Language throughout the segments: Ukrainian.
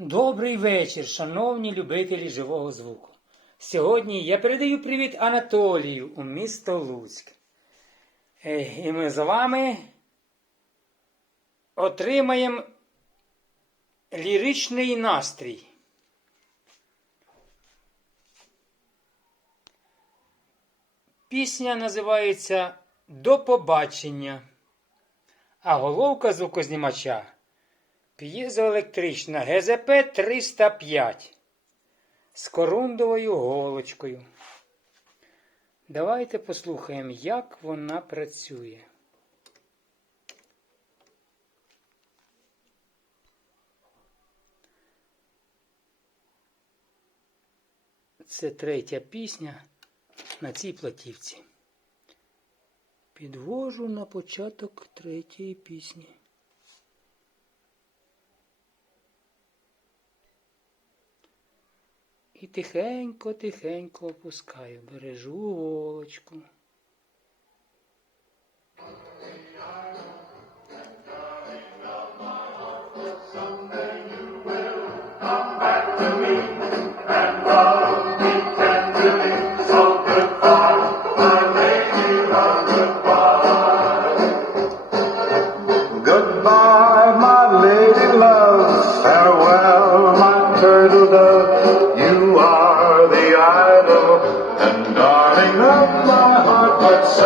Добрий вечір, шановні любителі живого звуку. Сьогодні я передаю привіт Анатолію у місто Луцьк. Е, І ми з вами отримаємо ліричний настрій. Пісня називається До побачення, а головка звукознімача п'єзоелектрична ГЗП 305 з корундовою голочкою. Давайте послухаємо, як вона працює. Це третя пісня на цій платівці. Підвожу на початок третьої пісні. І тихенько-тихенько опускаю, бережу голочку.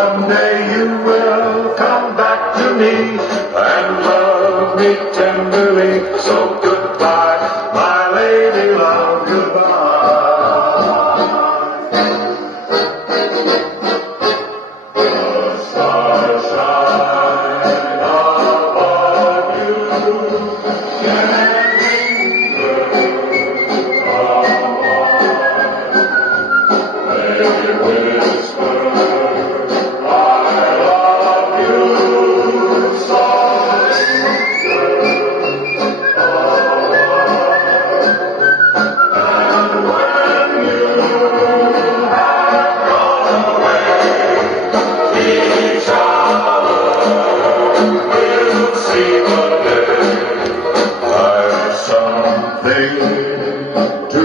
Someday you will come back to me and love me tenderly. So goodbye, to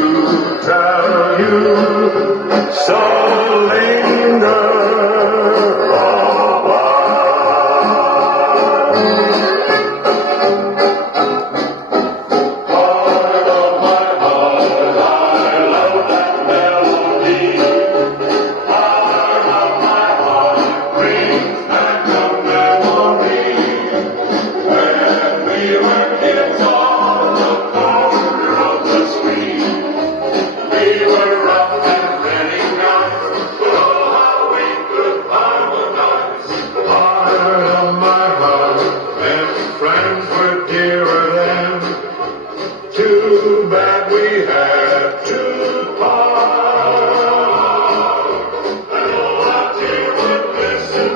tell you. So linger that we had to part. And all I did was listen,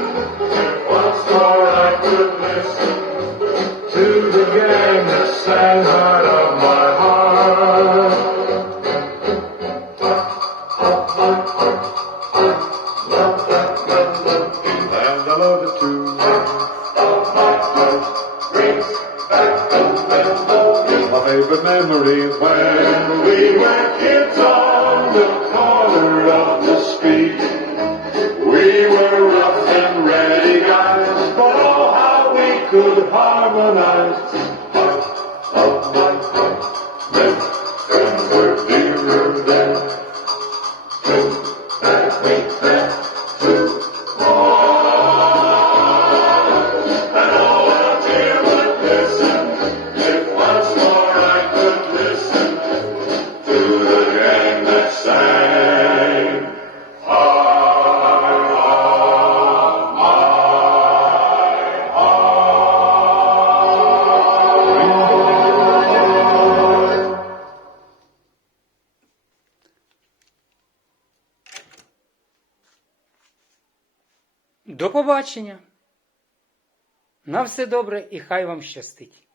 If once more I could listen to the gang that sang out of my heart. And I love it too. Brings back the memory melody, my favorite memory when we were kids on the corner of the street. We were rough and ready guys, but oh how we could harmonize. Heart of my heart, were dearer than До побачення! На все добре і хай вам щастить!